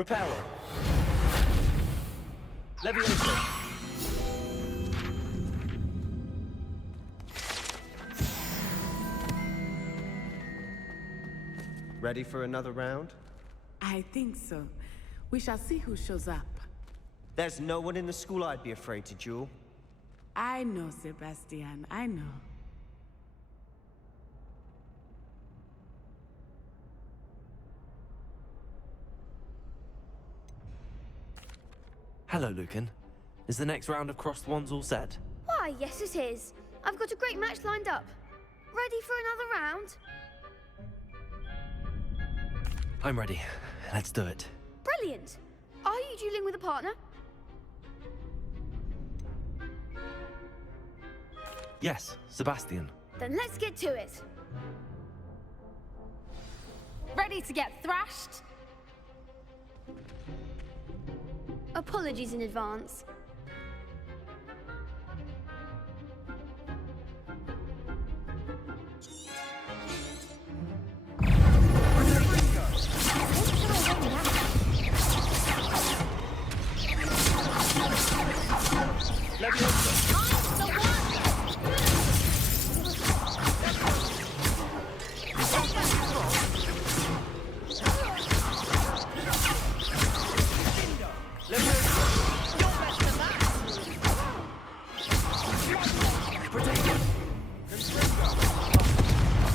Reparo. Leviosa. Ready for another round? I think so. We shall see who shows up. There's no one in the school I'd be afraid to duel. I know, Sebastian, I know. Hello, Lucan. Is the next round of Crossed Wands all set? Why, yes it is. I've got a great match lined up. Ready for another round? I'm ready. Let's do it. Brilliant. Are you dueling with a partner? Yes, Sebastian. Then let's get to it. Ready to get thrashed? Apologies in advance.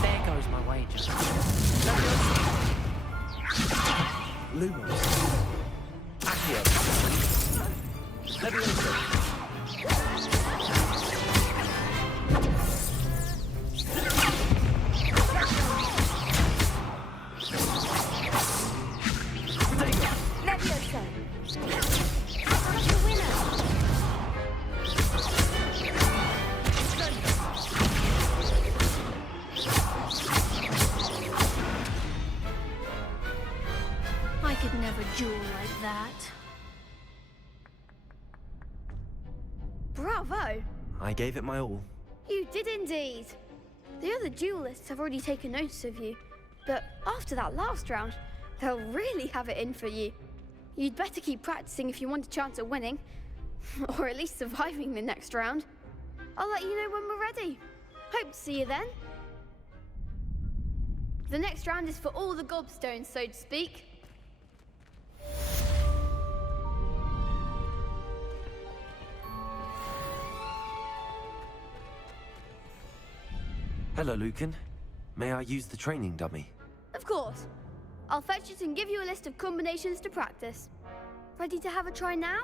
There goes my wager. Lumos. Accio. Leviosa. Leviosa. That's the winner. I could never duel like that. Bravo! I gave it my all. You did indeed. The other duelists have already taken notice of you, but after that last round, they'll really have it in for you. You'd better keep practicing if you want a chance at winning, or at least surviving the next round. I'll let you know when we're ready. Hope to see you then. The next round is for all the gobstones, so to speak. Hello, Lucan. May I use the training dummy? Of course. I'll fetch it and give you a list of combinations to practice. Ready to have a try now?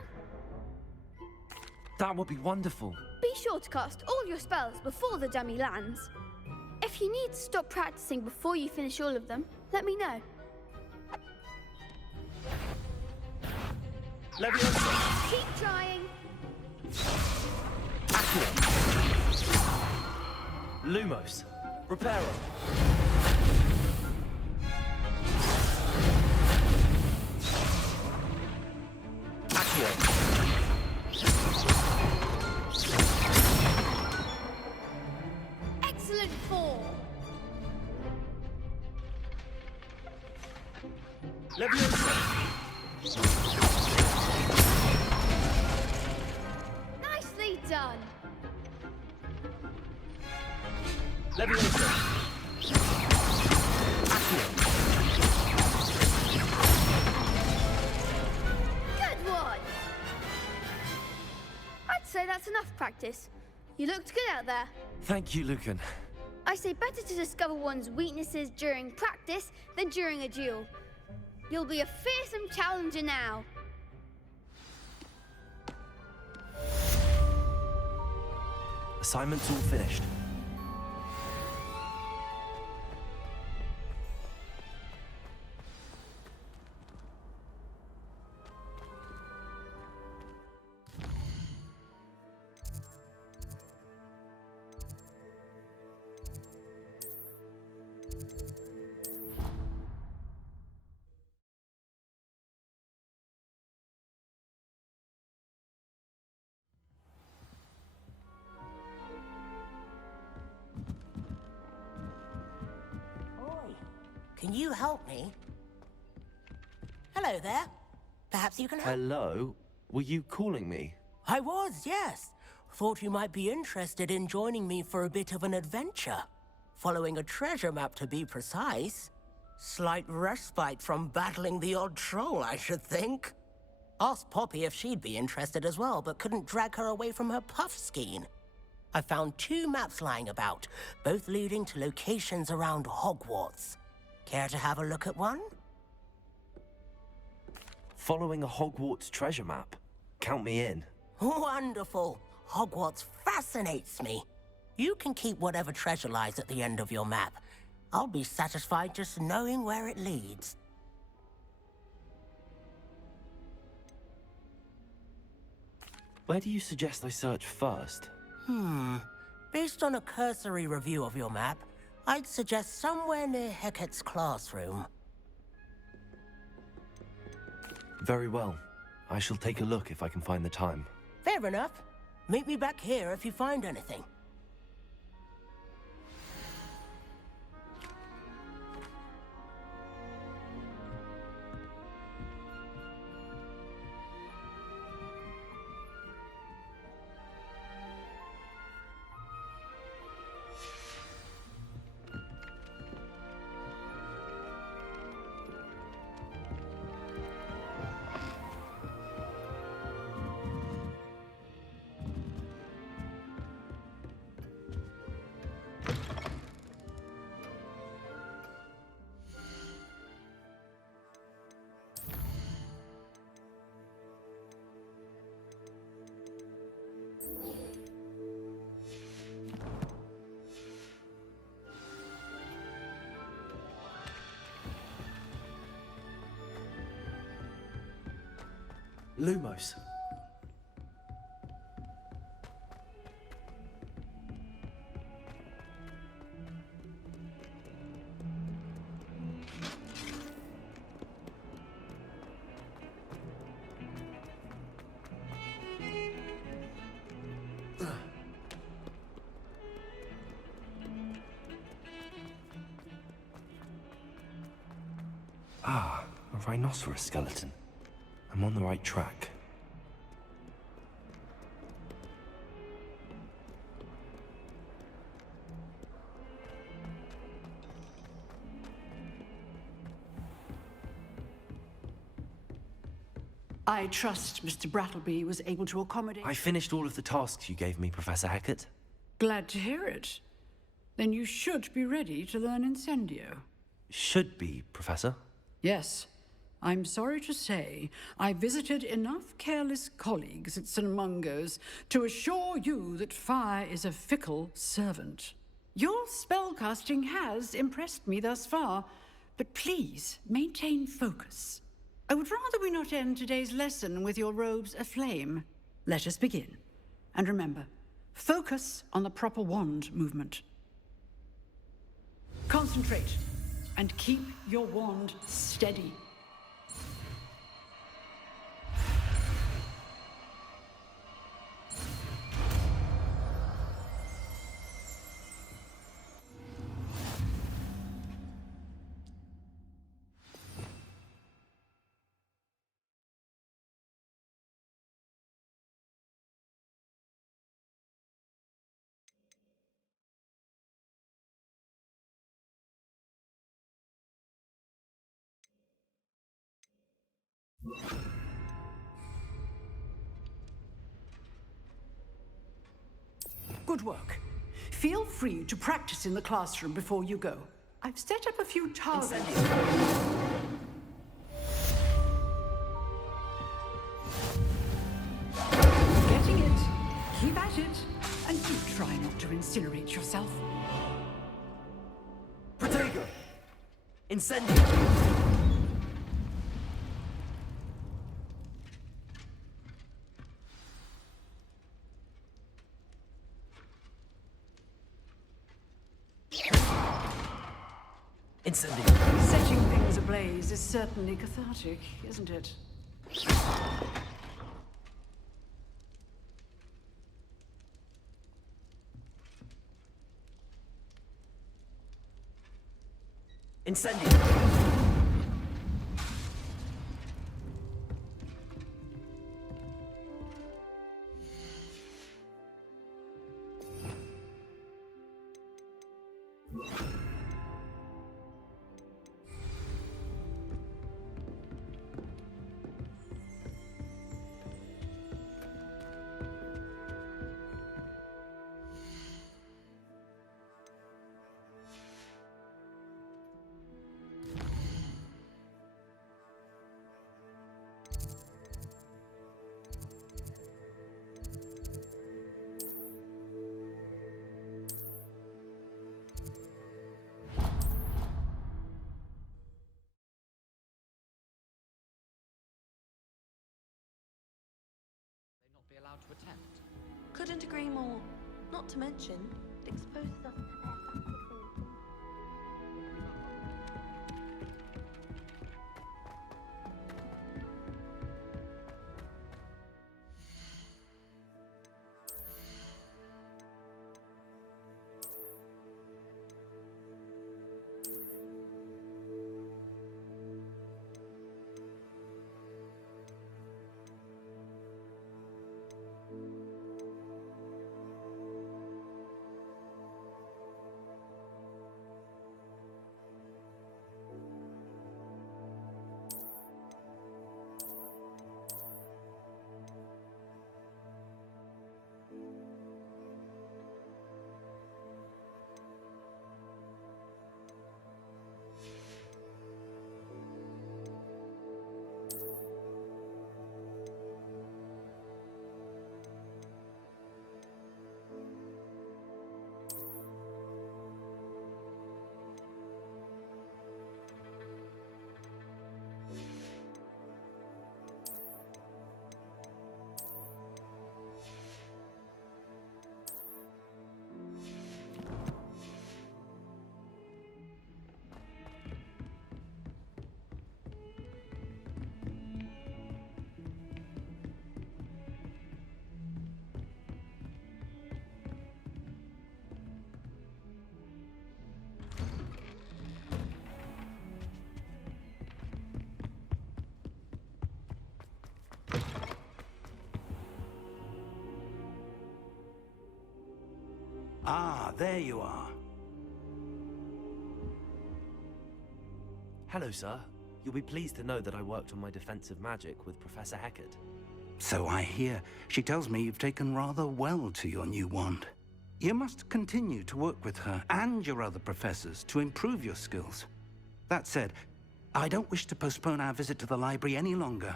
That would be wonderful. Be sure to cast all your spells before the dummy lands. If you need to stop practicing before you finish all of them, let me know. Leviosa. Keep trying. Accio. Lumos. Reparo. Accio. Excellent form. Leviosa. Nicely done. Leviosa. Accio. Good one. I'd say that's enough practice. You looked good out there. Thank you, Lucan. I say better to discover one's weaknesses during practice than during a duel. You'll be a fearsome challenger now. Assignment's all finished. Can you help me? Hello there. Perhaps you can help? Hello? Were you calling me? I was, yes. Thought you might be interested in joining me for a bit of an adventure. Following a treasure map, to be precise. Slight respite from battling the odd troll, I should think. Asked Poppy if she'd be interested as well, but couldn't drag her away from her puff skein. I found 2 maps lying about, both leading to locations around Hogwarts. Care to have a look at one? Following a Hogwarts treasure map? Count me in. Wonderful. Hogwarts fascinates me. You can keep whatever treasure lies at the end of your map. I'll be satisfied just knowing where it leads. Where do you suggest I search first? Based on a cursory review of your map, I'd suggest somewhere near Hecat's classroom. Very well. I shall take a look if I can find the time. Fair enough. Meet me back here if you find anything. Lumos. Ah, a rhinoceros skeleton. I'm on the right track. I trust Mr. Brattleby was able to accommodate... I finished all of the tasks you gave me, Professor Hecat. Glad to hear it. Then you should be ready to learn Incendio. Should be, Professor. Yes. I'm sorry to say, I visited enough careless colleagues at St. Mungo's to assure you that fire is a fickle servant. Your spellcasting has impressed me thus far, but please maintain focus. I would rather we not end today's lesson with your robes aflame. Let us begin. And remember, focus on the proper wand movement. Concentrate, and keep your wand steady. Good work. Feel free to practice in the classroom before you go. I've set up a few targets. Getting it. Keep at it. And do try not to incinerate yourself. Protego! Incendio! Incendio! Setting things ablaze is certainly cathartic, isn't it? Incendio! Not be allowed to attend. Couldn't agree more. Not to mention, it exposes us to their faculty. Ah, there you are. Hello, sir. You'll be pleased to know that I worked on my defensive magic with Professor Heckard. So I hear. She tells me you've taken rather well to your new wand. You must continue to work with her and your other professors to improve your skills. That said, I don't wish to postpone our visit to the library any longer.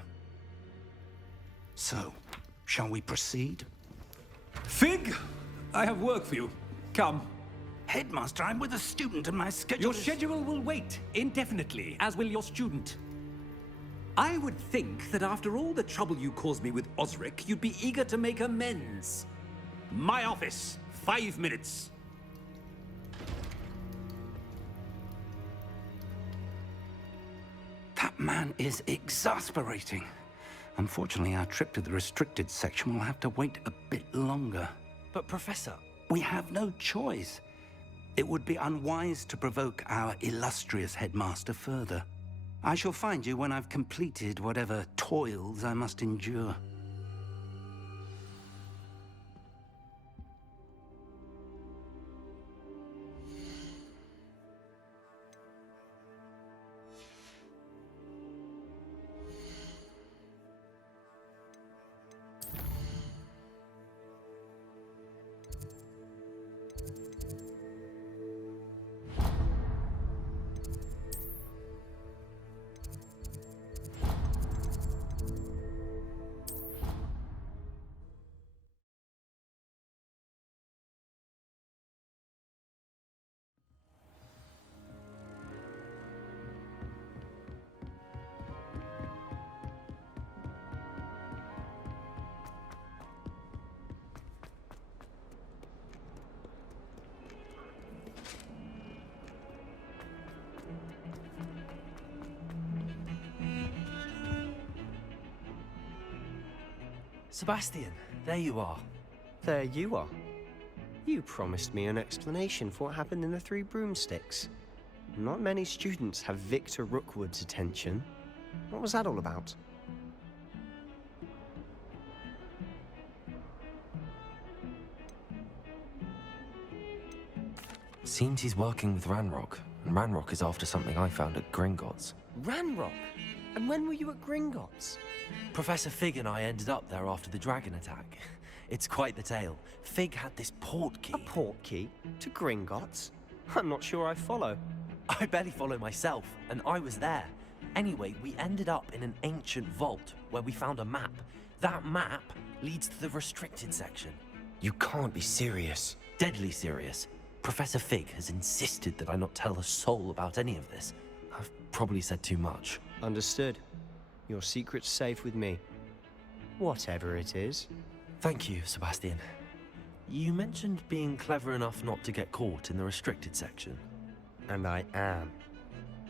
So, shall we proceed? Fig! I have work for you. Come. Headmaster, I'm with a student and my schedule Your is... schedule will wait indefinitely, as will your student. I would think that after all the trouble you caused me with Osric, you'd be eager to make amends. My office, 5 minutes. That man is exasperating. Unfortunately, our trip to the restricted section will have to wait a bit longer. But, Professor... We have no choice. It would be unwise to provoke our illustrious headmaster further. I shall find you when I've completed whatever toils I must endure. Sebastian, there you are. There you are. You promised me an explanation for what happened in the Three Broomsticks. Not many students have Victor Rookwood's attention. What was that all about? Seems he's working with Ranrock, and Ranrock is after something I found at Gringotts. Ranrock? And when were you at Gringotts? Professor Fig and I ended up there after the dragon attack. It's quite the tale. Fig had this port key. A port key? To Gringotts? I'm not sure I follow. I barely follow myself, and I was there. Anyway, we ended up in an ancient vault where we found a map. That map leads to the restricted section. You can't be serious. Deadly serious. Professor Fig has insisted that I not tell a soul about any of this. I've probably said too much. Understood. Your secret's safe with me. Whatever it is. Thank you, Sebastian. You mentioned being clever enough not to get caught in the restricted section. And I am.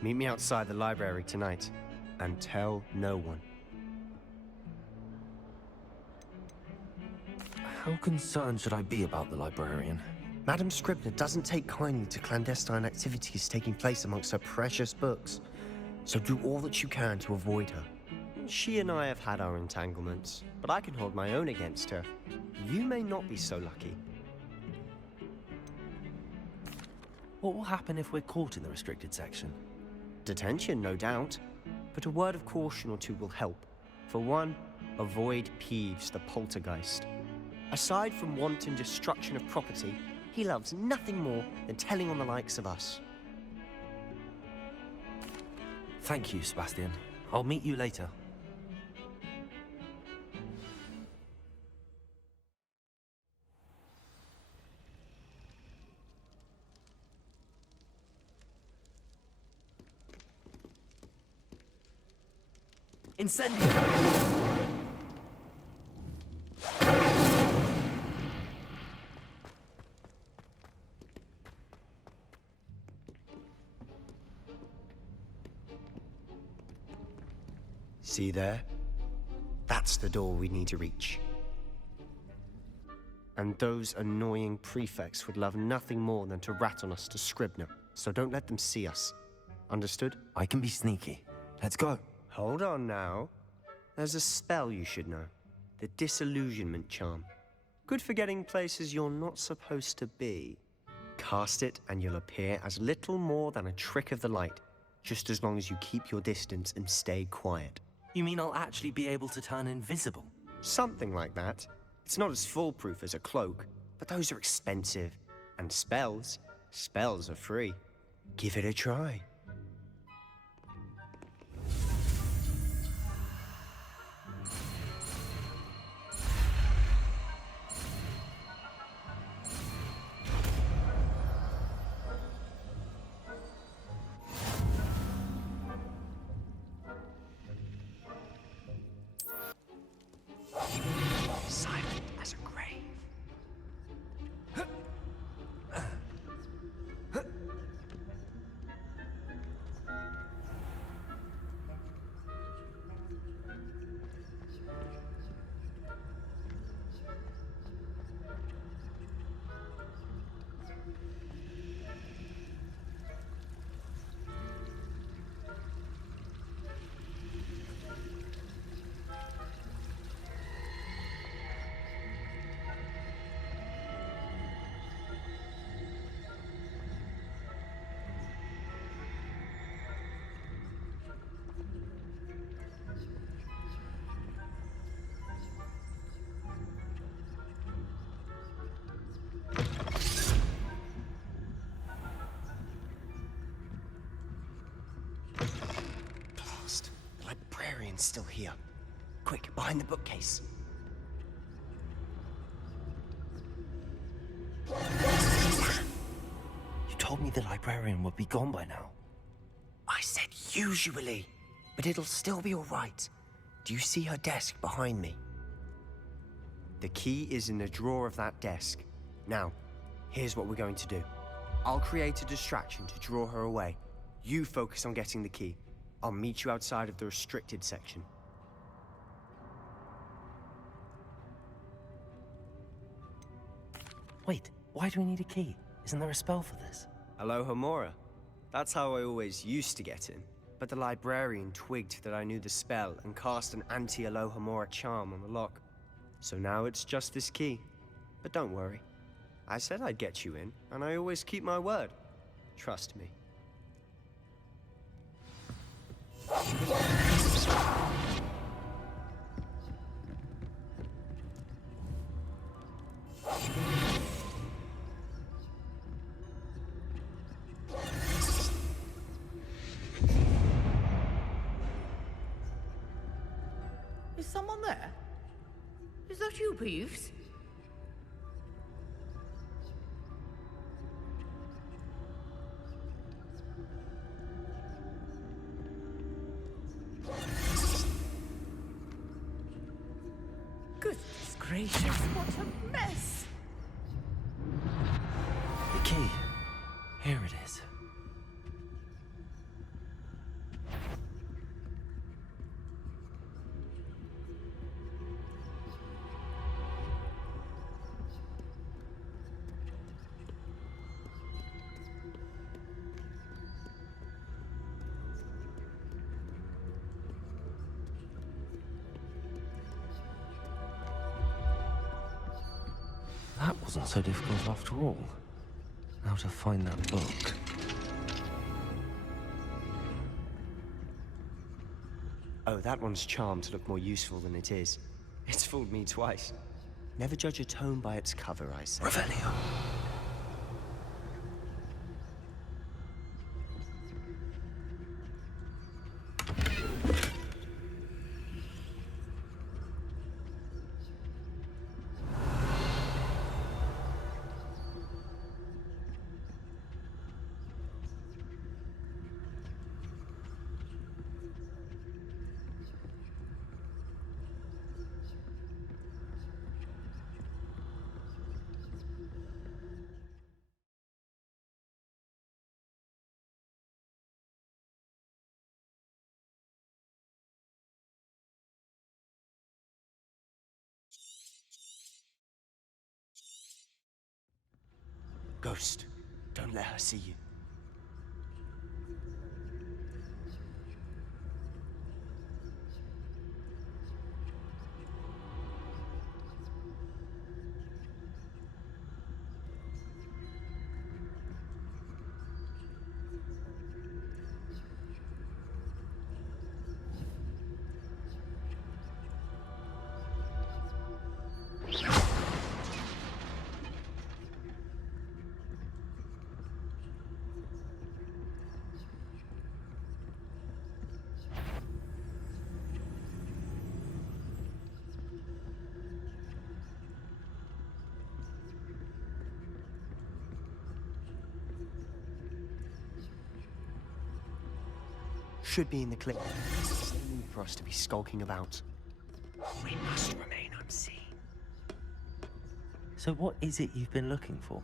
Meet me outside the library tonight, and tell no one. How concerned should I be about the librarian? Madam Scribner doesn't take kindly to clandestine activities taking place amongst her precious books, so do all that you can to avoid her. She and I have had our entanglements, but I can hold my own against her. You may not be so lucky. What will happen if we're caught in the restricted section? Detention, no doubt, but a word of caution or two will help. For one, avoid Peeves, the poltergeist. Aside from wanton destruction of property, he loves nothing more than telling on the likes of us. Thank you, Sebastian. I'll meet you later. Incendio! See there? That's the door we need to reach. And those annoying prefects would love nothing more than to rat on us to Scribner, so don't let them see us. Understood? I can be sneaky. Let's go. Hold on now. There's a spell you should know. The Disillusionment Charm. Good for getting places you're not supposed to be. Cast it and you'll appear as little more than a trick of the light, just as long as you keep your distance and stay quiet. You mean I'll actually be able to turn invisible? Something like that. It's not as foolproof as a cloak, but those are expensive. And spells are free. Give it a try. Silent as a grave. Blast. The librarian's still here. Quick, behind the bookcase. You told me the librarian would be gone by now. I said usually, but it'll still be all right. Do you see her desk behind me? The key is in the drawer of that desk. Now, here's what we're going to do. I'll create a distraction to draw her away. You focus on getting the key. I'll meet you outside of the restricted section. Wait, why do we need a key? Isn't there a spell for this? Alohomora. That's how I always used to get in. But the librarian twigged that I knew the spell and cast an anti-Alohomora charm on the lock. So now it's just this key. But don't worry. I said I'd get you in, and I always keep my word. Trust me. Is someone there? Is that you, Peeves? Goodness gracious, what a mess! The key. Here it is. That wasn't so difficult after all. Now to find that book. Oh, that one's charmed to look more useful than it is. It's fooled me twice. Never judge a tome by its cover, I say. Revelio. Ghost, don't let her see you. Should be in the clip. There's no need for us to be skulking about. We must remain unseen. So what is it you've been looking for?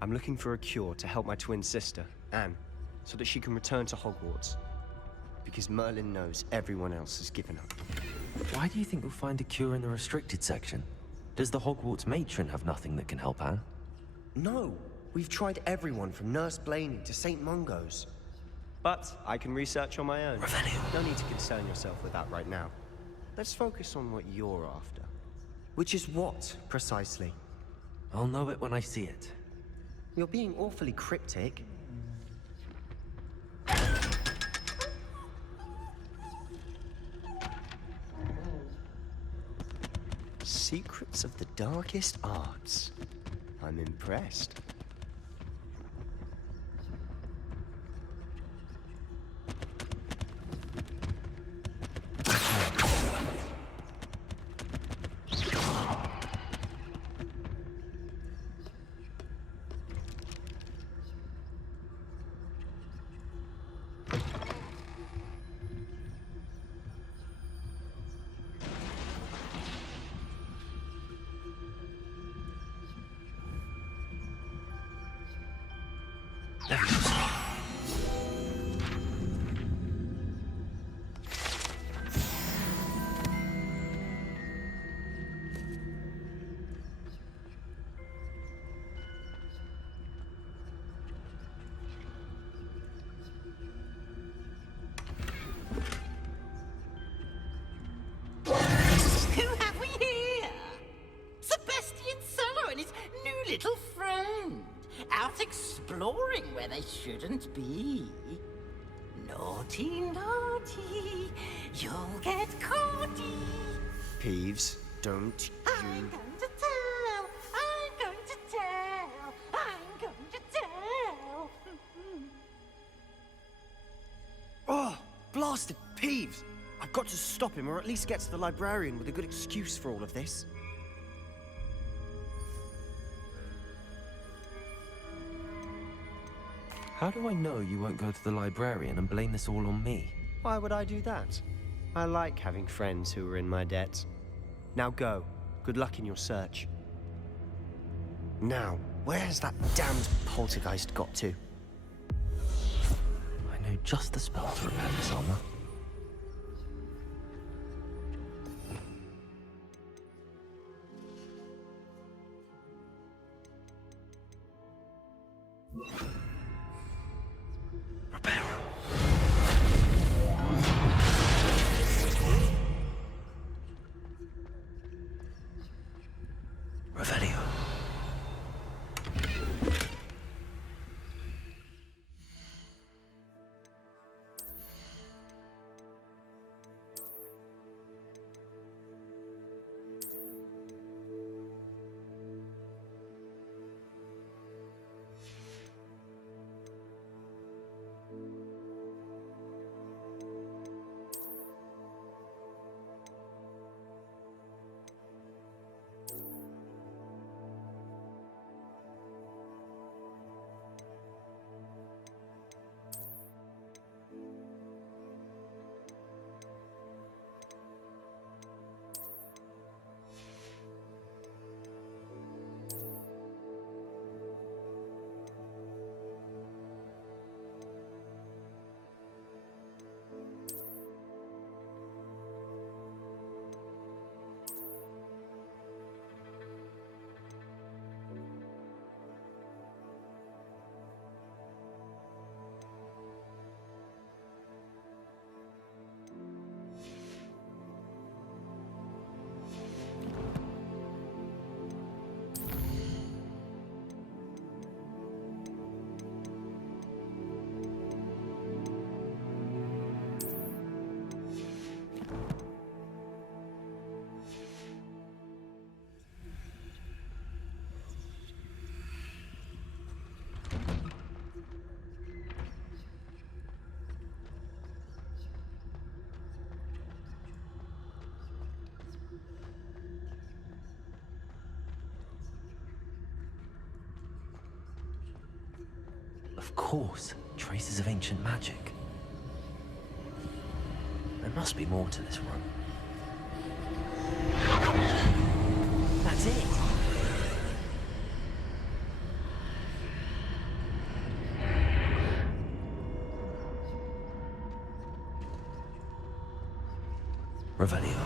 I'm looking for a cure to help my twin sister, Anne, so that she can return to Hogwarts. Because Merlin knows everyone else has given up. Why do you think we'll find a cure in the restricted section? Does the Hogwarts matron have nothing that can help Anne? No! We've tried everyone from Nurse Blaney to St. Mungo's. But I can research on my own. Revelio. No need to concern yourself with that right now. Let's focus on what you're after. Which is what, precisely? I'll know it when I see it. You're being awfully cryptic. Secrets of the darkest arts. I'm impressed. Little start exploring where they shouldn't be. Naughty, naughty, you'll get caughty. Peeves, don't I'm going to tell, I'm going to tell, I'm going to tell. Oh, blasted Peeves! I've got to stop him, or at least get to the librarian with a good excuse for all of this. How do I know you won't go to the librarian and blame this all on me? Why would I do that? I like having friends who are in my debt. Now go. Good luck in your search. Now, where has that damned poltergeist got to? I know just the spell to repair this armor. Of course, traces of ancient magic. There must be more to this room. That's it! Revelio.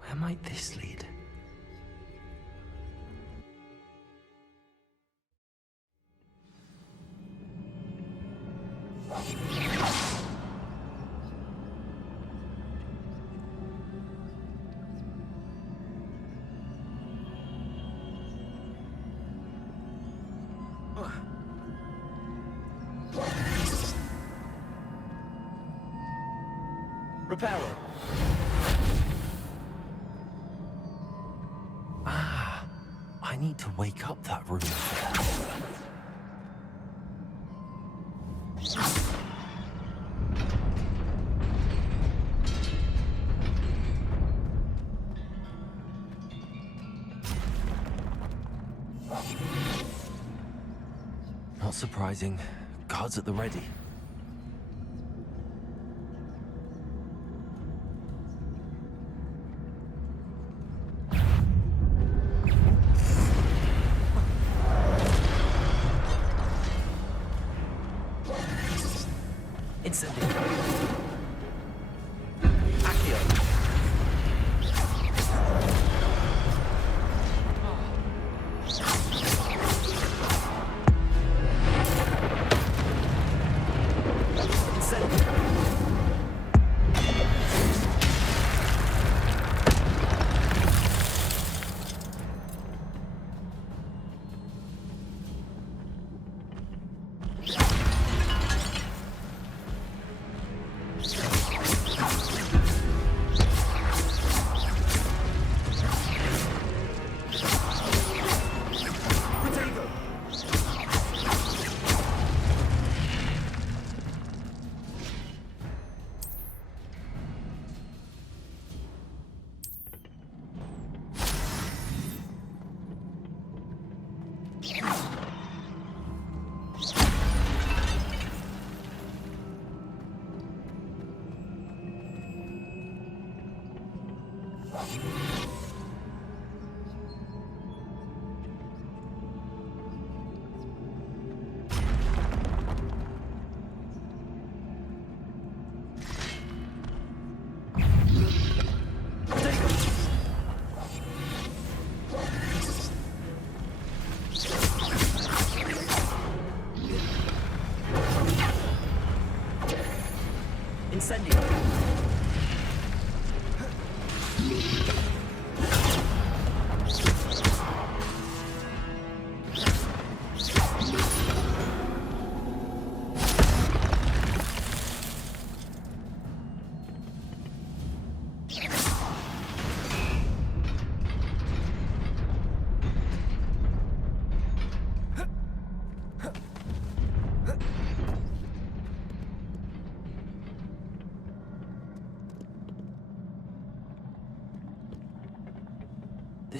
Where might this lead? Reparo. Ah, I need to wake up that room. Not surprising. Guards at the ready.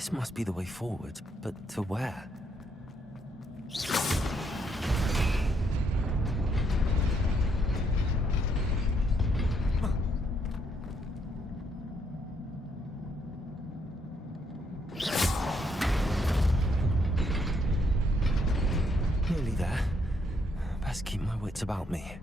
This must be the way forward, but to where? Nearly there. Best keep my wits about me.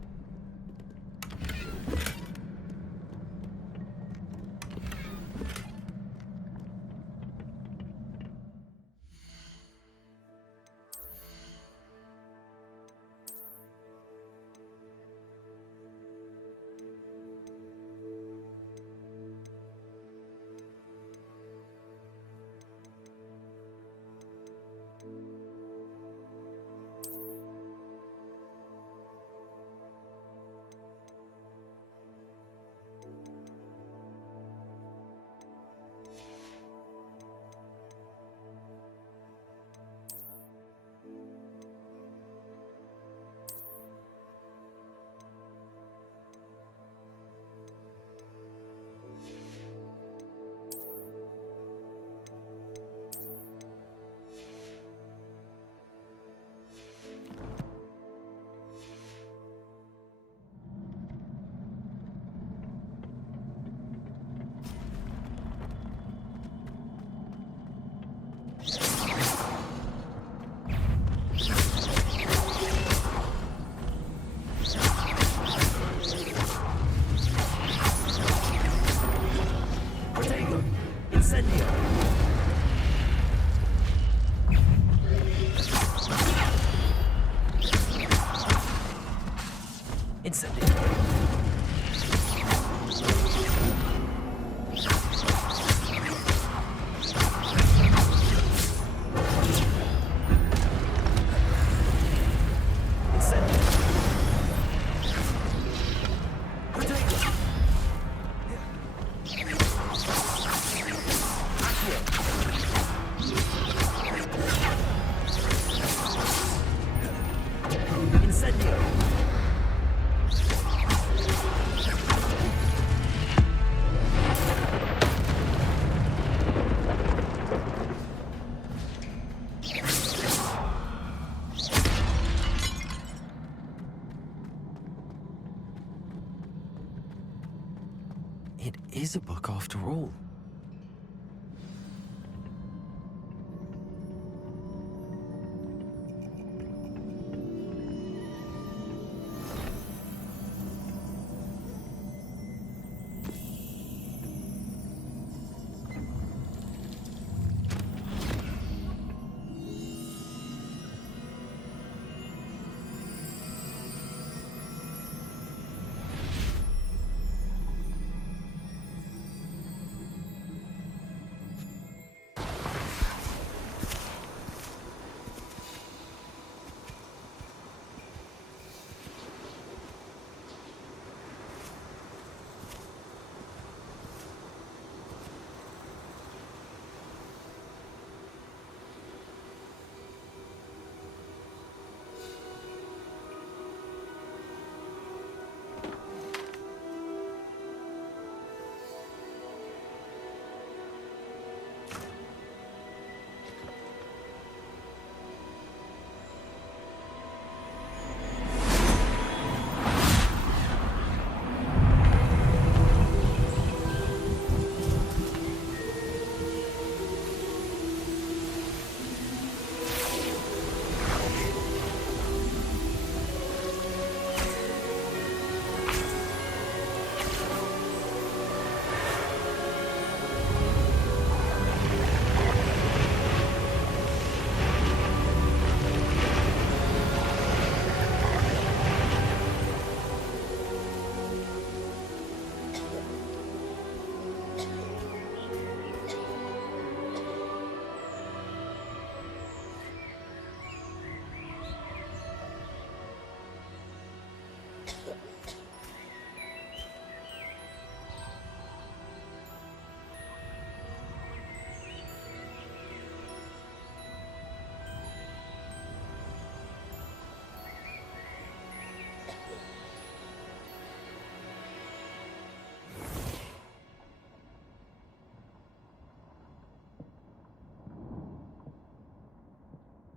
It is a book after all.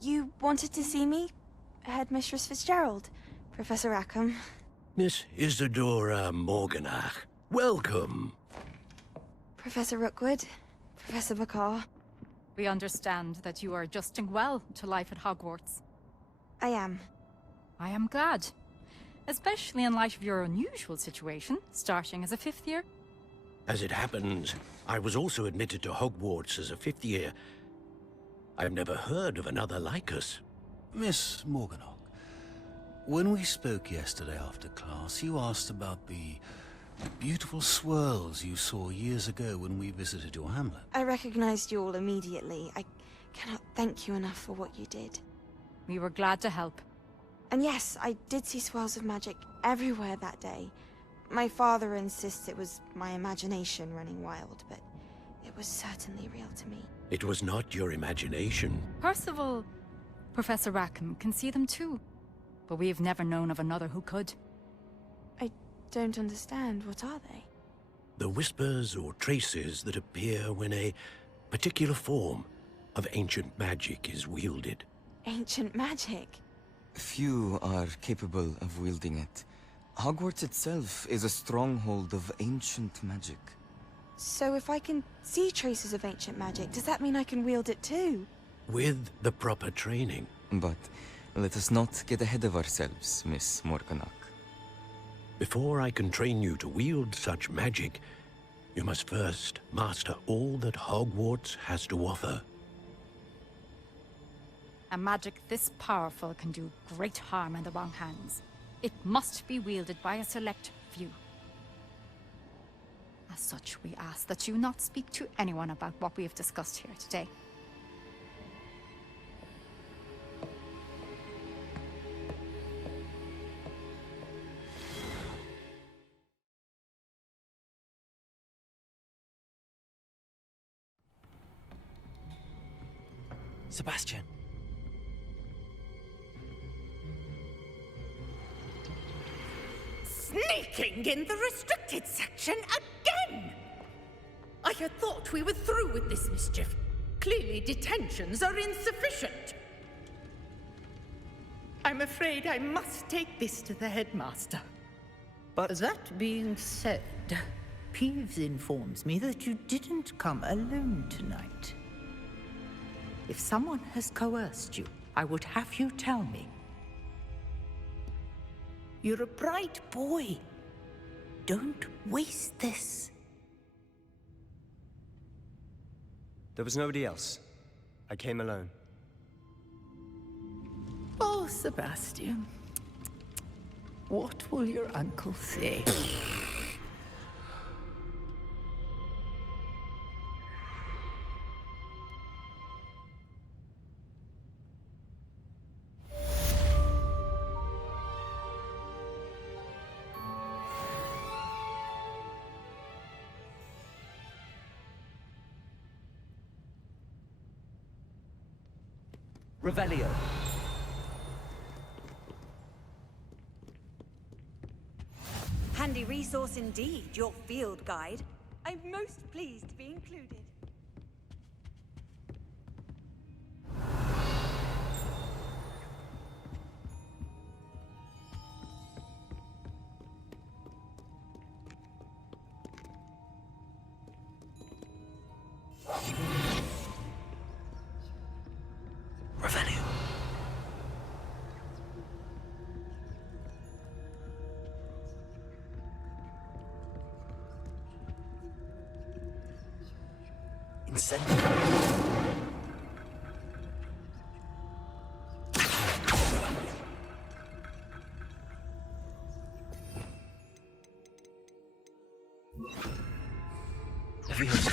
You wanted to see me? Headmistress Fitzgerald, Professor Rackham. Miss Isadora Morganach, welcome. Professor Rookwood, Professor Bakar. We understand that you are adjusting well to life at Hogwarts. I am. I am glad. Especially in light of your unusual situation, starting as a 5th year. As it happens, I was also admitted to Hogwarts as a 5th year. I've never heard of another like us. Miss Morganach, when we spoke yesterday after class, you asked about the beautiful swirls you saw years ago when we visited your hamlet. I recognized you all immediately. I cannot thank you enough for what you did. We were glad to help. And yes, I did see swirls of magic everywhere that day. My father insists it was my imagination running wild, but it was certainly real to me. It was not your imagination. Percival, Professor Rackham can see them too. But we have never known of another who could. I don't understand. What are they? The whispers or traces that appear when a particular form of ancient magic is wielded. Ancient magic? Few are capable of wielding it. Hogwarts itself is a stronghold of ancient magic. So if I can see traces of ancient magic, does that mean I can wield it too? With the proper training. But let us not get ahead of ourselves, Miss Morganach. Before I can train you to wield such magic, you must first master all that Hogwarts has to offer. A magic this powerful can do great harm in the wrong hands. It must be wielded by a select few. As such, we ask that you not speak to anyone about what we have discussed here today. Sebastian. Sneaking in the restricted section again! I had thought we were through with this mischief. Clearly detentions are insufficient. I'm afraid I must take this to the headmaster. But that being said, Peeves informs me that you didn't come alone tonight. If someone has coerced you, I would have you tell me. You're a bright boy. Don't waste this. There was nobody else. I came alone. Oh, Sebastian. What will your uncle say? Revelio. Handy resource indeed, your field guide. I'm most pleased to be included. Revelio. Incendio. Leviosa.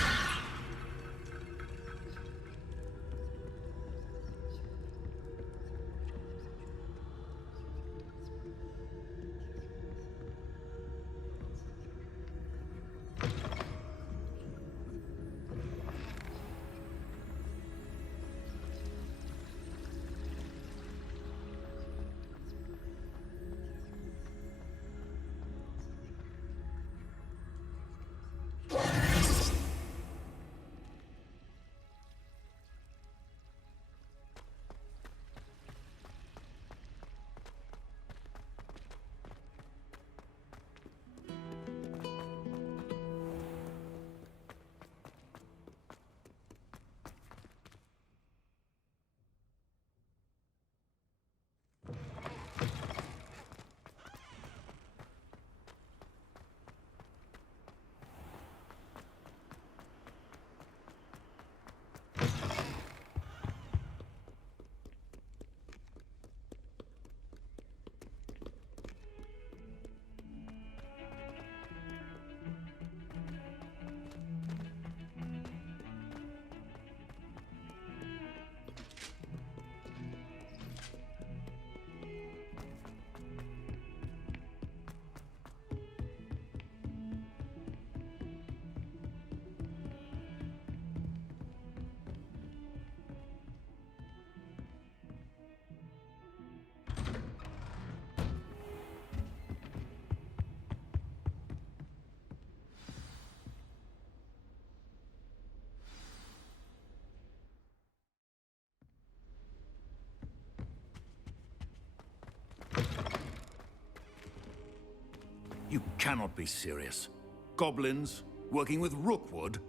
You cannot be serious. Goblins working with Rookwood?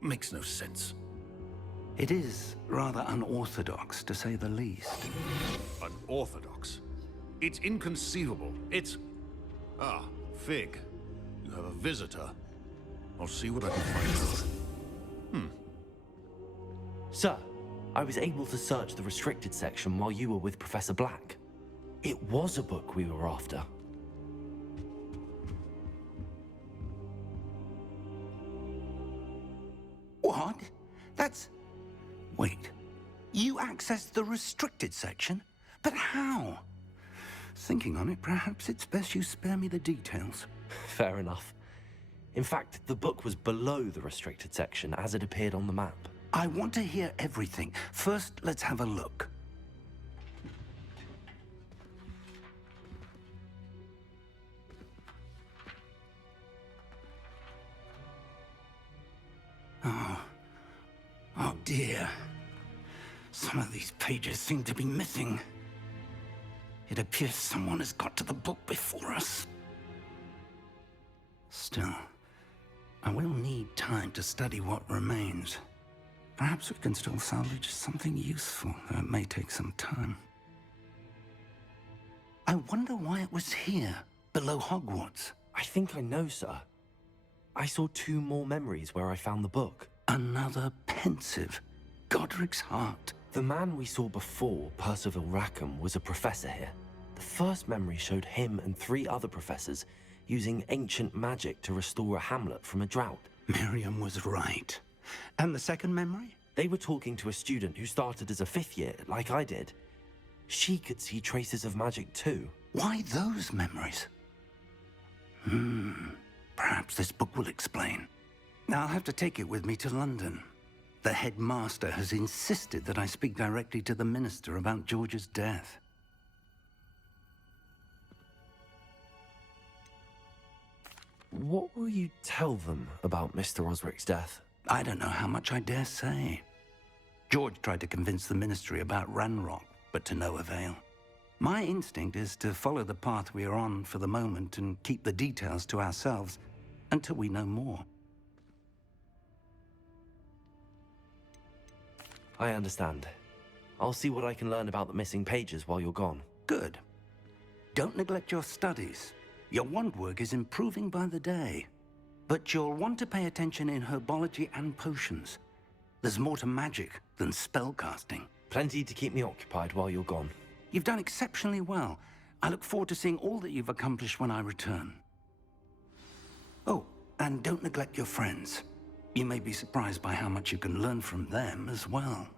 Makes no sense. It is rather unorthodox, to say the least. Unorthodox? It's inconceivable. It's... Ah, Fig. You have a visitor. I'll see what I can find out. Sir, I was able to search the restricted section while you were with Professor Black. It was a book we were after. What? That's... Wait. You accessed the restricted section? But how? Thinking on it, perhaps it's best you spare me the details. Fair enough. In fact, the book was below the restricted section as it appeared on the map. I want to hear everything. First, let's have a look. Oh dear. Some of these pages seem to be missing. It appears someone has got to the book before us. Still, I will need time to study what remains. Perhaps we can still salvage something useful, though it may take some time. I wonder why it was here, below Hogwarts. I think I know, sir. I saw 2 more memories where I found the book. Another pensive. Godric's heart. The man we saw before, Percival Rackham, was a professor here. The first memory showed him and 3 other professors using ancient magic to restore a hamlet from a drought. Miriam was right. And the second memory? They were talking to a student who started as a 5th year, like I did. She could see traces of magic too. Why those memories? Perhaps this book will explain. Now I'll have to take it with me to London. The headmaster has insisted that I speak directly to the minister about George's death. What will you tell them about Mr. Osric's death? I don't know how much I dare say. George tried to convince the ministry about Ranrock, but to no avail. My instinct is to follow the path we are on for the moment and keep the details to ourselves until we know more. I understand. I'll see what I can learn about the missing pages while you're gone. Good. Don't neglect your studies. Your wand work is improving by the day. But you'll want to pay attention in herbology and potions. There's more to magic than spellcasting. Plenty to keep me occupied while you're gone. You've done exceptionally well. I look forward to seeing all that you've accomplished when I return. Oh, and don't neglect your friends. You may be surprised by how much you can learn from them as well.